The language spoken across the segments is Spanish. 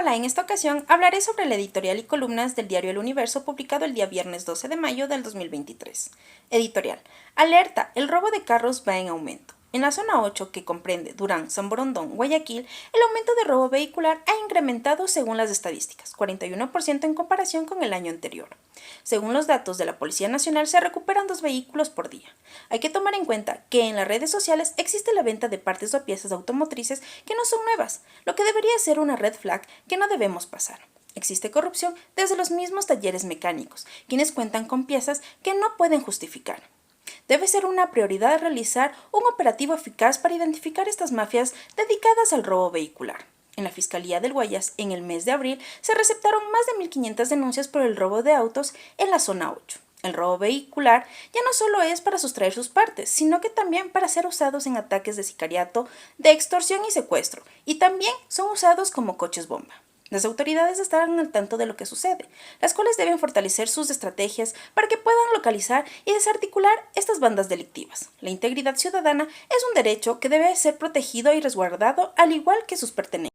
Hola, en esta ocasión hablaré sobre el editorial y columnas del diario El Universo publicado el día viernes 12 de mayo del 2023. Editorial. Alerta, el robo de carros va en aumento. En la zona 8, que comprende Durán, San Borondón, Guayaquil, el aumento de robo vehicular ha incrementado según las estadísticas, 41% en comparación con el año anterior. Según los datos de la Policía Nacional, se recuperan 2 vehículos por día. Hay que tomar en cuenta que en las redes sociales existe la venta de partes o piezas automotrices que no son nuevas, lo que debería ser una red flag que no debemos pasar. Existe corrupción desde los mismos talleres mecánicos, quienes cuentan con piezas que no pueden justificar. Debe ser una prioridad realizar un operativo eficaz para identificar estas mafias dedicadas al robo vehicular. En la Fiscalía del Guayas, en el mes de abril, se receptaron más de 1.500 denuncias por el robo de autos en la zona 8. El robo vehicular ya no solo es para sustraer sus partes, sino que también para ser usados en ataques de sicariato, de extorsión y secuestro, y también son usados como coches bomba. Las autoridades estarán al tanto de lo que sucede, las cuales deben fortalecer sus estrategias para que puedan localizar y desarticular estas bandas delictivas. La integridad ciudadana es un derecho que debe ser protegido y resguardado al igual que sus pertenencias.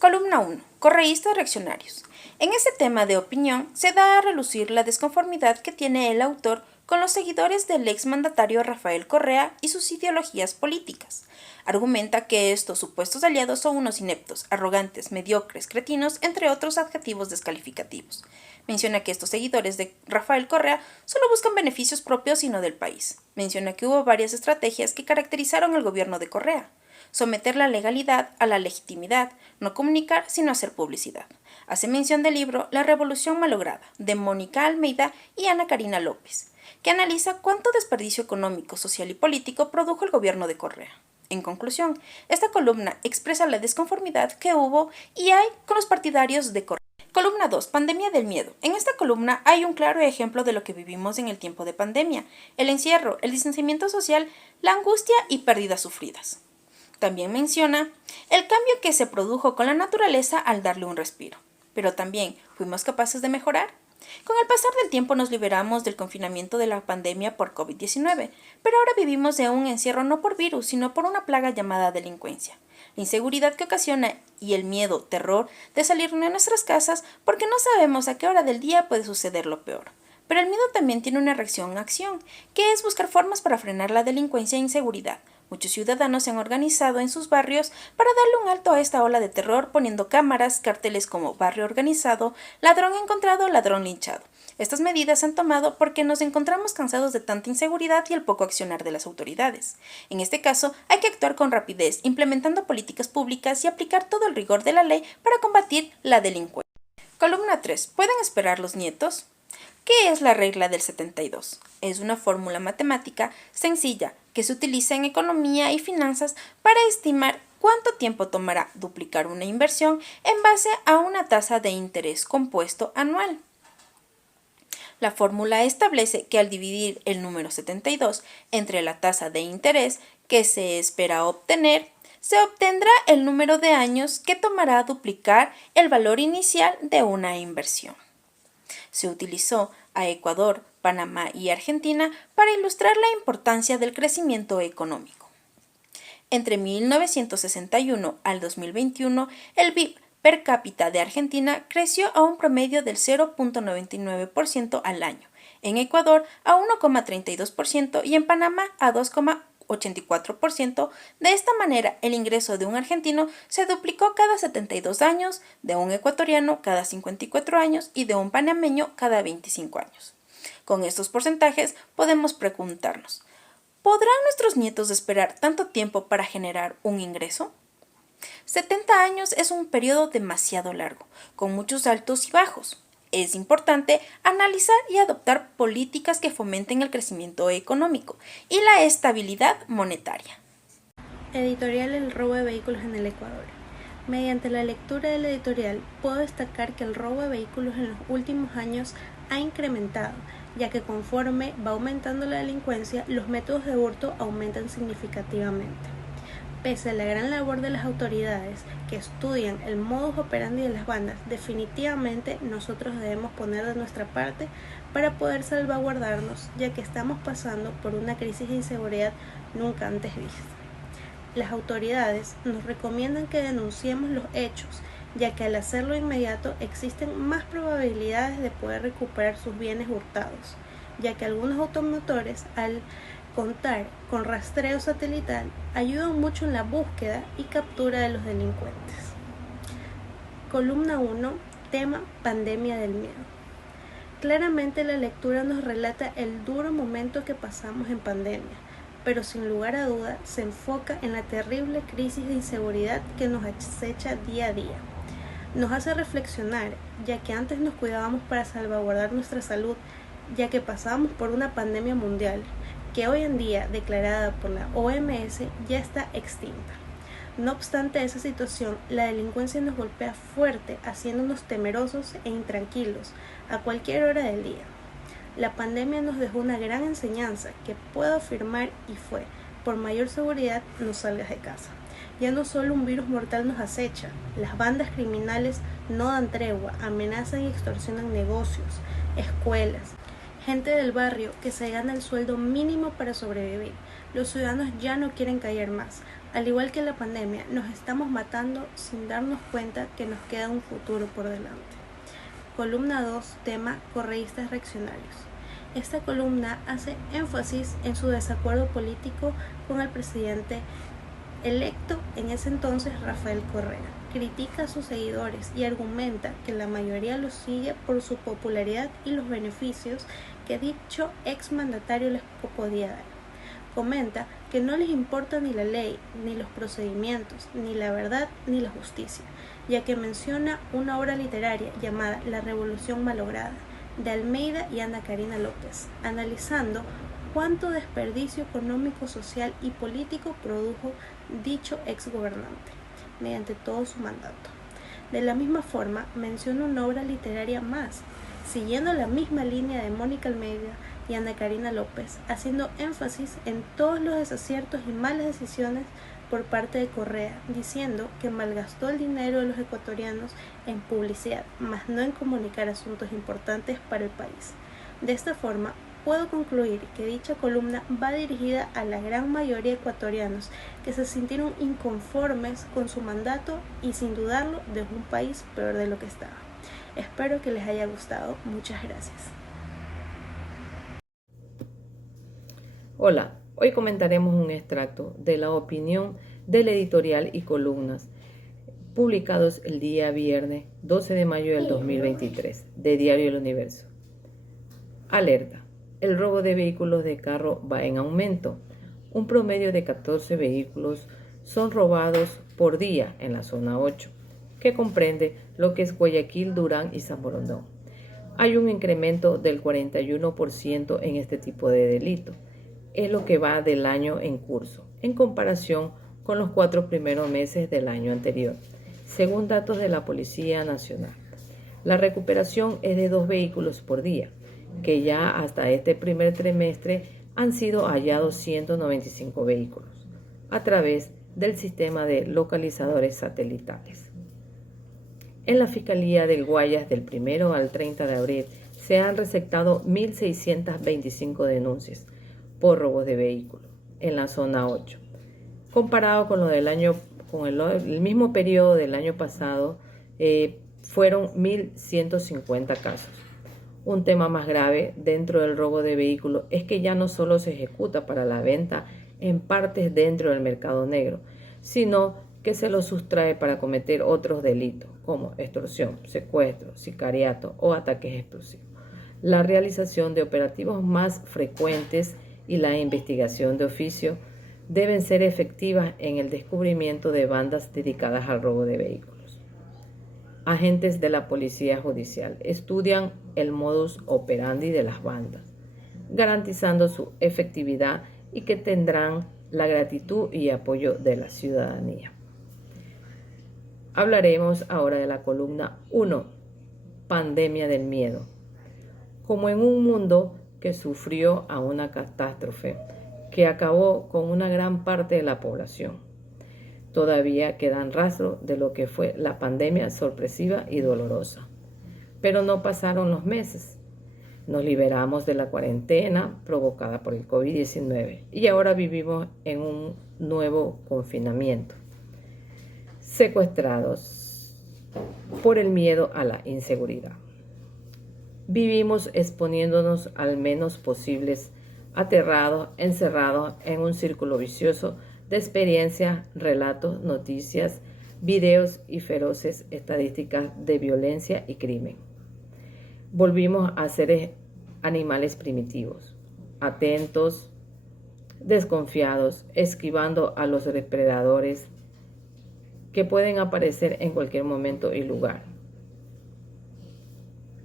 Columna 1. Correístas reaccionarios. En este tema de opinión se da a relucir la desconformidad que tiene el autor con los seguidores del exmandatario Rafael Correa y sus ideologías políticas. Argumenta que estos supuestos aliados son unos ineptos, arrogantes, mediocres, cretinos, entre otros adjetivos descalificativos. Menciona que estos seguidores de Rafael Correa solo buscan beneficios propios y no del país. Menciona que hubo varias estrategias que caracterizaron al gobierno de Correa. Someter la legalidad a la legitimidad, no comunicar sino hacer publicidad. Hace mención del libro La Revolución Malograda, de Mónica Almeida y Ana Karina López, que analiza cuánto desperdicio económico, social y político produjo el gobierno de Correa. En conclusión, esta columna expresa la desconformidad que hubo y hay con los partidarios de Correa. Columna 2. Pandemia del miedo. En esta columna hay un claro ejemplo de lo que vivimos en el tiempo de pandemia: el encierro, el distanciamiento social, la angustia y pérdidas sufridas. También menciona el cambio que se produjo con la naturaleza al darle un respiro. Pero también, ¿fuimos capaces de mejorar? Con el pasar del tiempo nos liberamos del confinamiento de la pandemia por COVID-19, pero ahora vivimos de un encierro no por virus, sino por una plaga llamada delincuencia. La inseguridad que ocasiona y el miedo, terror de salir de nuestras casas porque no sabemos a qué hora del día puede suceder lo peor. Pero el miedo también tiene una reacción-acción, que es buscar formas para frenar la delincuencia e inseguridad. Muchos ciudadanos se han organizado en sus barrios para darle un alto a esta ola de terror poniendo cámaras, carteles como barrio organizado, ladrón encontrado, ladrón linchado. Estas medidas se han tomado porque nos encontramos cansados de tanta inseguridad y el poco accionar de las autoridades. En este caso, hay que actuar con rapidez, implementando políticas públicas y aplicar todo el rigor de la ley para combatir la delincuencia. Columna 3. ¿Pueden esperar los nietos? ¿Qué es la regla del 72? Es una fórmula matemática sencilla que se utiliza en economía y finanzas para estimar cuánto tiempo tomará duplicar una inversión en base a una tasa de interés compuesto anual. La fórmula establece que al dividir el número 72 entre la tasa de interés que se espera obtener, se obtendrá el número de años que tomará duplicar el valor inicial de una inversión. Se utilizó a Ecuador, Panamá y Argentina para ilustrar la importancia del crecimiento económico. Entre 1961 al 2021, el PIB per cápita de Argentina creció a un promedio del 0.99% al año, en Ecuador a 1.32% y en Panamá a 2.84%. De esta manera, el ingreso de un argentino se duplicó cada 72 años, de un ecuatoriano cada 54 años y de un panameño cada 25 años. Con estos porcentajes podemos preguntarnos, ¿podrán nuestros nietos esperar tanto tiempo para generar un ingreso? 70 años es un periodo demasiado largo, con muchos altos y bajos. Es importante analizar y adoptar políticas que fomenten el crecimiento económico y la estabilidad monetaria. Editorial El robo de vehículos en el Ecuador. Mediante la lectura del editorial puedo destacar que el robo de vehículos en los últimos años ha incrementado, ya que conforme va aumentando la delincuencia, los métodos de hurto aumentan significativamente. Pese a la gran labor de las autoridades que estudian el modus operandi de las bandas, definitivamente nosotros debemos poner de nuestra parte para poder salvaguardarnos, ya que estamos pasando por una crisis de inseguridad nunca antes vista. Las autoridades nos recomiendan que denunciemos los hechos ya que al hacerlo inmediato existen más probabilidades de poder recuperar sus bienes hurtados, ya que algunos automotores, al contar con rastreo satelital, ayudan mucho en la búsqueda y captura de los delincuentes. Columna 1. Tema: pandemia del miedo. Claramente la lectura nos relata el duro momento que pasamos en pandemia, pero sin lugar a duda se enfoca en la terrible crisis de inseguridad que nos acecha día a día. Nos hace reflexionar, ya que antes nos cuidábamos para salvaguardar nuestra salud, ya que pasábamos por una pandemia mundial, que hoy en día, declarada por la OMS, ya está extinta. No obstante esa situación, la delincuencia nos golpea fuerte, haciéndonos temerosos e intranquilos a cualquier hora del día. La pandemia nos dejó una gran enseñanza que puedo afirmar y fue: por mayor seguridad no salgas de casa. Ya no solo un virus mortal nos acecha, las bandas criminales no dan tregua, amenazan y extorsionan negocios, escuelas, gente del barrio que se gana el sueldo mínimo para sobrevivir. Los ciudadanos ya no quieren callar más. Al igual que la pandemia, nos estamos matando sin darnos cuenta que nos queda un futuro por delante. Columna 2, tema: correístas reaccionarios. Esta columna hace énfasis en su desacuerdo político con el presidente electo en ese entonces, Rafael Correa. Critica a sus seguidores y argumenta que la mayoría los sigue por su popularidad y los beneficios que dicho exmandatario les podía dar. Comenta que no les importa ni la ley, ni los procedimientos, ni la verdad, ni la justicia, ya que menciona una obra literaria llamada La Revolución Malograda, de Almeida y Ana Karina López, analizando cuánto desperdicio económico, social y político produjo dicho exgobernante mediante todo su mandato. De la misma forma, menciona una obra literaria más, siguiendo la misma línea de Mónica Almeida y Ana Karina López, haciendo énfasis en todos los desaciertos y malas decisiones por parte de Correa, diciendo que malgastó el dinero de los ecuatorianos en publicidad, mas no en comunicar asuntos importantes para el país. De esta forma, puedo concluir que dicha columna va dirigida a la gran mayoría de ecuatorianos que se sintieron inconformes con su mandato y, sin dudarlo, dejó un país peor de lo que estaba. Espero que les haya gustado. Muchas gracias. Hola, hoy comentaremos un extracto de la opinión del editorial y columnas publicados el día viernes 12 de mayo del 2023 de Diario El Universo. Alerta: el robo de vehículos de carro va en aumento. Un promedio de 14 vehículos son robados por día en la zona 8, que comprende lo que es Guayaquil, Durán y San Borondón. Hay un incremento del 41% en este tipo de delito. Es lo que va del año en curso, en comparación con los 4 primeros meses del año anterior, según datos de la Policía Nacional. La recuperación es de 2 vehículos por día, que ya hasta este primer trimestre han sido hallados 195 vehículos, a través del sistema de localizadores satelitales. En la Fiscalía del Guayas, del 1 al 30 de abril, se han receptado 1.625 denuncias por robos de vehículos en la zona 8. Comparado con lo del año, con el mismo periodo del año pasado, fueron 1.150 casos. Un tema más grave dentro del robo de vehículos es que ya no solo se ejecuta para la venta en partes dentro del mercado negro, sino que se lo sustrae para cometer otros delitos como extorsión, secuestro, sicariato o ataques explosivos. La realización de operativos más frecuentes y la investigación de oficio deben ser efectivas en el descubrimiento de bandas dedicadas al robo de vehículos. Agentes de la Policía Judicial estudian el modus operandi de las bandas, garantizando su efectividad y que tendrán la gratitud y apoyo de la ciudadanía. Hablaremos ahora de la columna 1, pandemia del miedo. Como en un mundo que sufrió a una catástrofe que acabó con una gran parte de la población, todavía quedan rastros de lo que fue la pandemia sorpresiva y dolorosa. Pero no pasaron los meses. Nos liberamos de la cuarentena provocada por el COVID-19 y ahora vivimos en un nuevo confinamiento. Secuestrados, por el miedo a la inseguridad. Vivimos exponiéndonos al menos posibles, aterrados, encerrados en un círculo vicioso de experiencias, relatos, noticias, videos y feroces estadísticas de violencia y crimen. Volvimos a ser animales primitivos, atentos, desconfiados, esquivando a los depredadores que pueden aparecer en cualquier momento y lugar.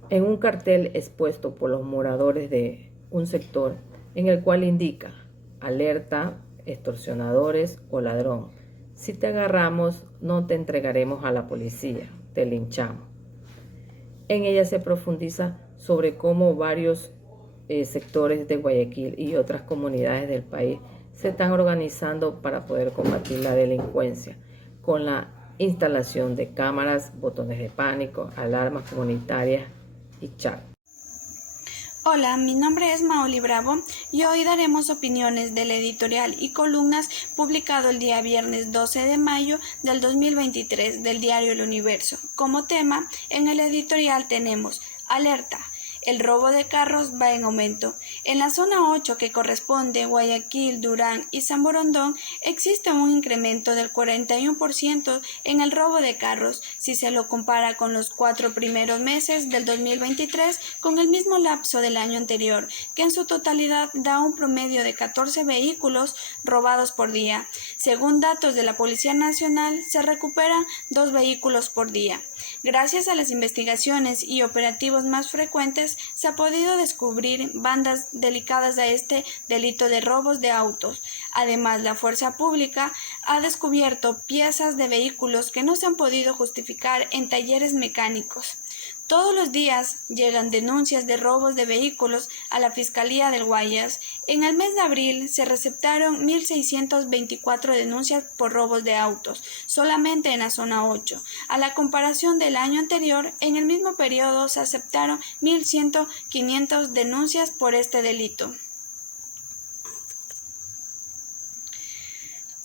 En un cartel expuesto por los moradores de un sector en el cual indica: alerta, extorsionadores o ladrón. Si te agarramos, no te entregaremos a la policía, te linchamos. En ella se profundiza sobre cómo varios sectores de Guayaquil y otras comunidades del país se están organizando para poder combatir la delincuencia con la instalación de cámaras, botones de pánico, alarmas comunitarias y chat. Hola, mi nombre es Maoli Bravo y hoy daremos opiniones del editorial y columnas publicado el día viernes 12 de mayo del 2023 del diario El Universo. Como tema, en el editorial tenemos: alerta, el robo de carros va en aumento. En la zona 8, que corresponde a Guayaquil, Durán y San Borondón, existe un incremento del 41% en el robo de carros si se lo compara con los 4 primeros meses del 2023 con el mismo lapso del año anterior, que en su totalidad da un promedio de 14 vehículos robados por día. Según datos de la Policía Nacional, se recuperan 2 vehículos por día. Gracias a las investigaciones y operativos más frecuentes, se ha podido descubrir bandas dedicadas a este delito de robos de autos. Además, la fuerza pública ha descubierto piezas de vehículos que no se han podido justificar en talleres mecánicos. Todos los días llegan denuncias de robos de vehículos a la Fiscalía del Guayas. En el mes de abril se receptaron 1.624 denuncias por robos de autos, solamente en la zona 8. A la comparación del año anterior, en el mismo periodo se aceptaron 1.500 denuncias por este delito.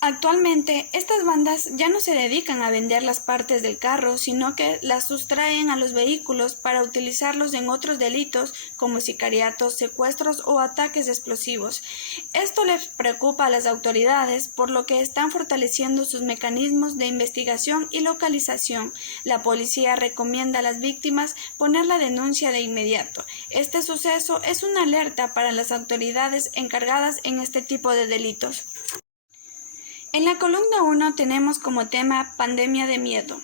Actualmente, estas bandas ya no se dedican a vender las partes del carro, sino que las sustraen a los vehículos para utilizarlos en otros delitos como sicariatos, secuestros o ataques explosivos. Esto les preocupa a las autoridades, por lo que están fortaleciendo sus mecanismos de investigación y localización. La policía recomienda a las víctimas poner la denuncia de inmediato. Este suceso es una alerta para las autoridades encargadas en este tipo de delitos. En la columna 1 tenemos como tema pandemia de miedo.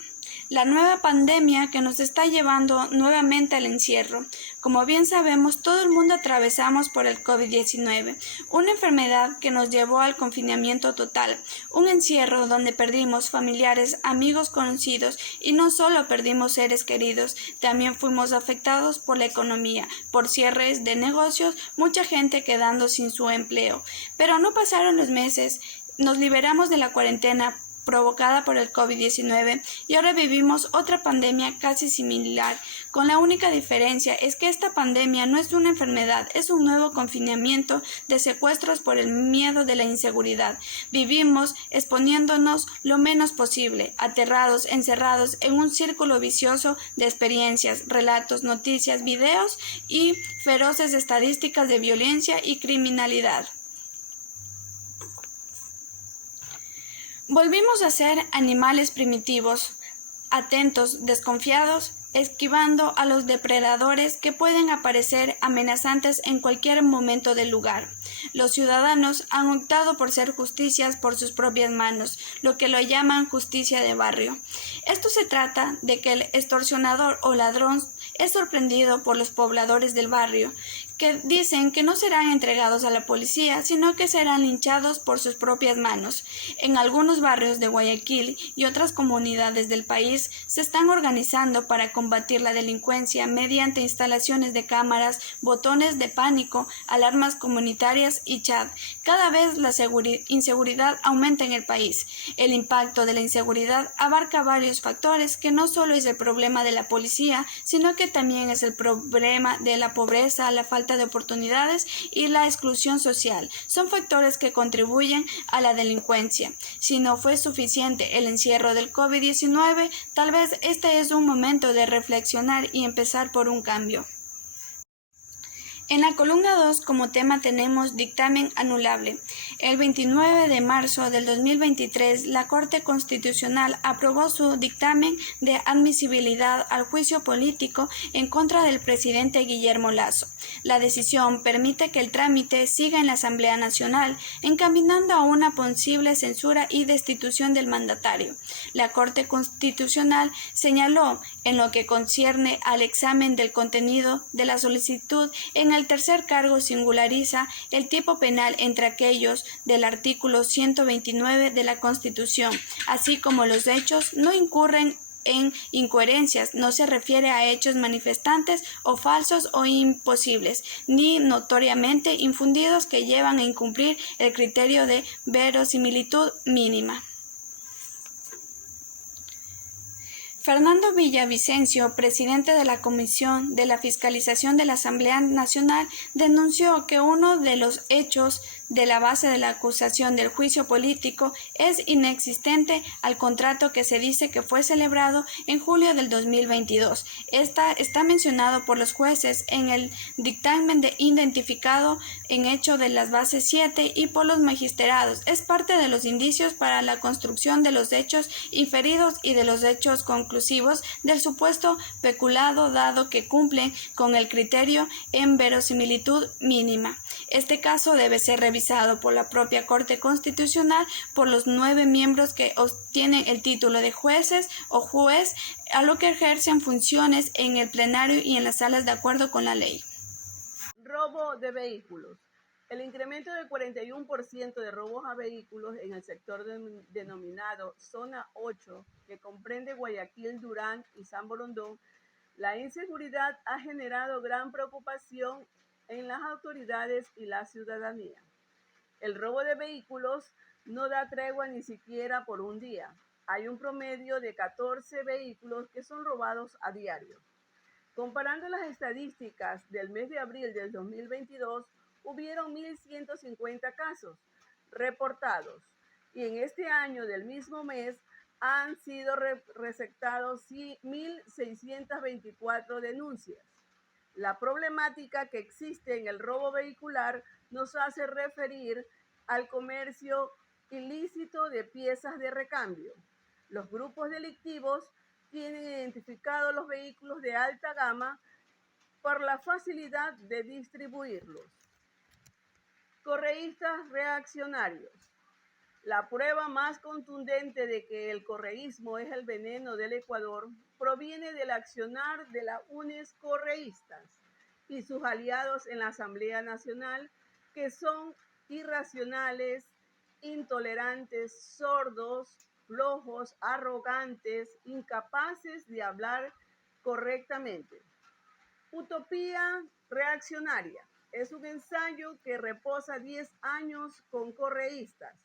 La nueva pandemia que nos está llevando nuevamente al encierro. Como bien sabemos, todo el mundo atravesamos por el COVID-19, una enfermedad que nos llevó al confinamiento total, un encierro donde perdimos familiares, amigos conocidos y no solo perdimos seres queridos, también fuimos afectados por la economía, por cierres de negocios, mucha gente quedando sin su empleo. Pero no pasaron los meses. Nos liberamos de la cuarentena provocada por el COVID-19 y ahora vivimos otra pandemia casi similar, con la única diferencia es que esta pandemia no es una enfermedad, es un nuevo confinamiento de secuestros por el miedo de la inseguridad. Vivimos exponiéndonos lo menos posible, aterrados, encerrados en un círculo vicioso de experiencias, relatos, noticias, videos y feroces estadísticas de violencia y criminalidad. Volvimos a ser animales primitivos, atentos, desconfiados, esquivando a los depredadores que pueden aparecer amenazantes en cualquier momento del lugar. Los ciudadanos han optado por hacer justicias por sus propias manos, lo que lo llaman justicia de barrio. Esto se trata de que el extorsionador o ladrón es sorprendido por los pobladores del barrio, que dicen que no serán entregados a la policía, sino que serán linchados por sus propias manos. En algunos barrios de Guayaquil y otras comunidades del país se están organizando para combatir la delincuencia mediante instalaciones de cámaras, botones de pánico, alarmas comunitarias y chat. Cada vez la inseguridad aumenta en el país. El impacto de la inseguridad abarca varios factores que no solo es el problema de la policía, sino que también es el problema de la pobreza, la falta falta de oportunidades y la exclusión social son factores que contribuyen a la delincuencia. Si no fue suficiente el encierro del COVID-19, tal vez este es un momento de reflexionar y empezar por un cambio. En la columna 2 como tema tenemos dictamen anulable. El 29 de marzo del 2023, la Corte Constitucional aprobó su dictamen de admisibilidad al juicio político en contra del presidente Guillermo Lasso. La decisión permite que el trámite siga en la Asamblea Nacional, encaminando a una posible censura y destitución del mandatario. La Corte Constitucional señaló, en lo que concierne al examen del contenido de la solicitud, en el tercer cargo singulariza el tipo penal entre aquellos del artículo 129 de la Constitución, así como los hechos no incurren en incoherencias, no se refiere a hechos manifestantes o falsos o imposibles, ni notoriamente infundidos que llevan a incumplir el criterio de verosimilitud mínima. Fernando Villavicencio, presidente de la Comisión de la Fiscalización de la Asamblea Nacional, denunció que uno de los hechos de la base de la acusación del juicio político es inexistente al contrato que se dice que fue celebrado en julio del 2022. Está mencionado por los jueces en el dictamen de identificado en hecho de las bases 7 y por los magistrados. Es parte de los indicios para la construcción de los hechos inferidos y de los hechos conclusivos del supuesto peculado, dado que cumplen con el criterio en verosimilitud mínima. Este caso debe ser revisado por la propia Corte Constitucional por los 9 miembros que obtienen el título de jueces o juez, a lo que ejercen funciones en el plenario y en las salas de acuerdo con la ley. Robo de vehículos. El incremento del 41% de robos a vehículos en el sector denominado Zona 8, que comprende Guayaquil, Durán y San Borondón, la inseguridad ha generado gran preocupación en las autoridades y la ciudadanía. El robo de vehículos no da tregua ni siquiera por un día. Hay un promedio de 14 vehículos que son robados a diario. Comparando las estadísticas del mes de abril del 2022, hubieron 1.150 casos reportados y en este año del mismo mes han sido receptados 1.624 denuncias. La problemática que existe en el robo vehicular nos hace referir al comercio ilícito de piezas de recambio. Los grupos delictivos tienen identificados los vehículos de alta gama por la facilidad de distribuirlos. Correístas reaccionarios. La prueba más contundente de que el correísmo es el veneno del Ecuador proviene del accionar de la UNES Correístas y sus aliados en la Asamblea Nacional, que son irracionales, intolerantes, sordos, flojos, arrogantes, incapaces de hablar correctamente. Utopía reaccionaria. Es un ensayo que reposa 10 años con correístas.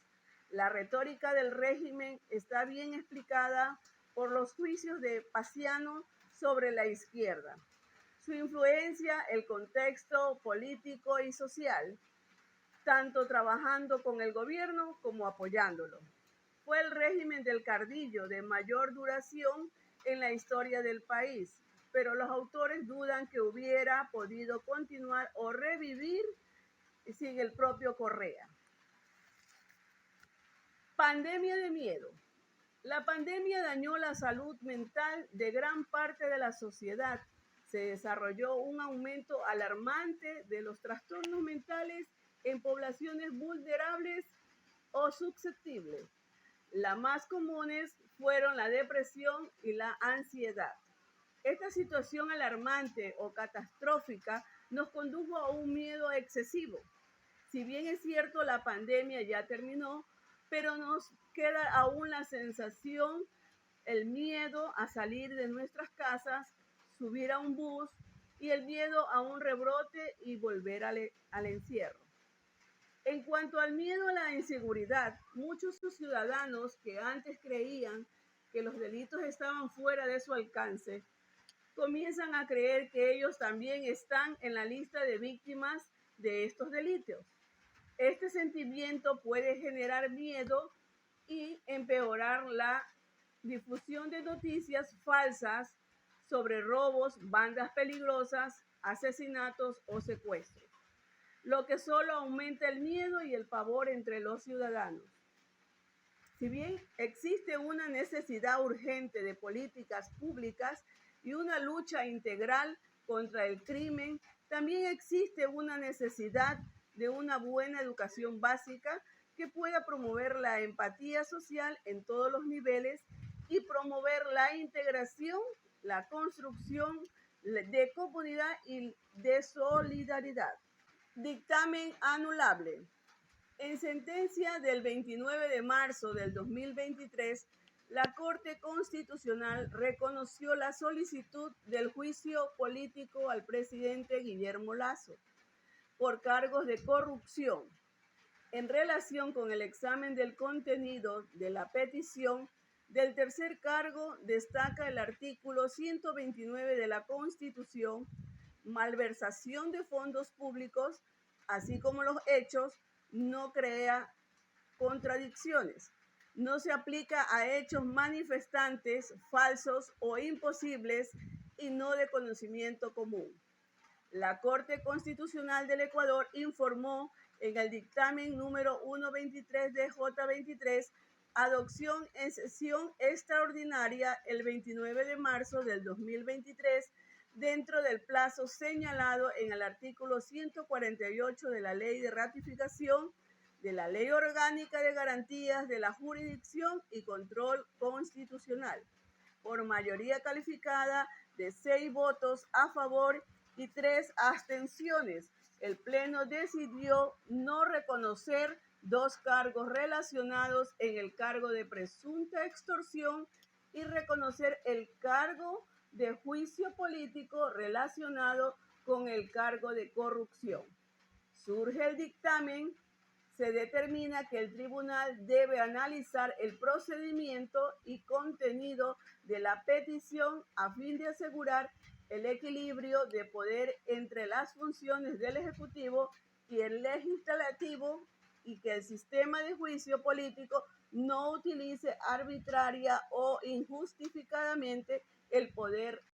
La retórica del régimen está bien explicada por los juicios de Paciano sobre la izquierda. Su influencia, el contexto político y social, tanto trabajando con el gobierno como apoyándolo. Fue el régimen del Cardillo de mayor duración en la historia del país, pero los autores dudan que hubiera podido continuar o revivir sin el propio Correa. Pandemia de miedo. La pandemia dañó la salud mental de gran parte de la sociedad. Se desarrolló un aumento alarmante de los trastornos mentales en poblaciones vulnerables o susceptibles. Las más comunes fueron la depresión y la ansiedad. Esta situación alarmante o catastrófica nos condujo a un miedo excesivo. Si bien es cierto, la pandemia ya terminó, pero nos queda aún la sensación, el miedo a salir de nuestras casas, subir a un bus y el miedo a un rebrote y volver al encierro. En cuanto al miedo a la inseguridad, muchos ciudadanos que antes creían que los delitos estaban fuera de su alcance, comienzan a creer que ellos también están en la lista de víctimas de estos delitos. Este sentimiento puede generar miedo y empeorar la difusión de noticias falsas sobre robos, bandas peligrosas, asesinatos o secuestros, lo que solo aumenta el miedo y el pavor entre los ciudadanos. Si bien existe una necesidad urgente de políticas públicas y una lucha integral contra el crimen, también existe una necesidad de una buena educación básica que pueda promover la empatía social en todos los niveles y promover la integración, la construcción de comunidad y de solidaridad. Dictamen anulable. En sentencia del 29 de marzo del 2023, la Corte Constitucional reconoció la solicitud del juicio político al presidente Guillermo Lasso por cargos de corrupción. En relación con el examen del contenido de la petición, del tercer cargo destaca el artículo 129 de la Constitución, malversación de fondos públicos, así como los hechos, no crea contradicciones. No se aplica a hechos manifestantes, falsos o imposibles y no de conocimiento común. La Corte Constitucional del Ecuador informó en el dictamen número 123 de J23, adopción en sesión extraordinaria el 29 de marzo del 2023, dentro del plazo señalado en el artículo 148 de la Ley de Ratificación de la Ley Orgánica de Garantías de la Jurisdicción y Control Constitucional, por mayoría calificada de 6 votos a favor y 3 abstenciones. El Pleno decidió no reconocer 2 cargos relacionados en el cargo de presunta extorsión y reconocer el cargo de juicio político relacionado con el cargo de corrupción. Surge el dictamen. Se determina que el tribunal debe analizar el procedimiento y contenido de la petición a fin de asegurar el equilibrio de poder entre las funciones del Ejecutivo y el Legislativo y que el sistema de juicio político no utilice arbitraria o injustificadamente el poder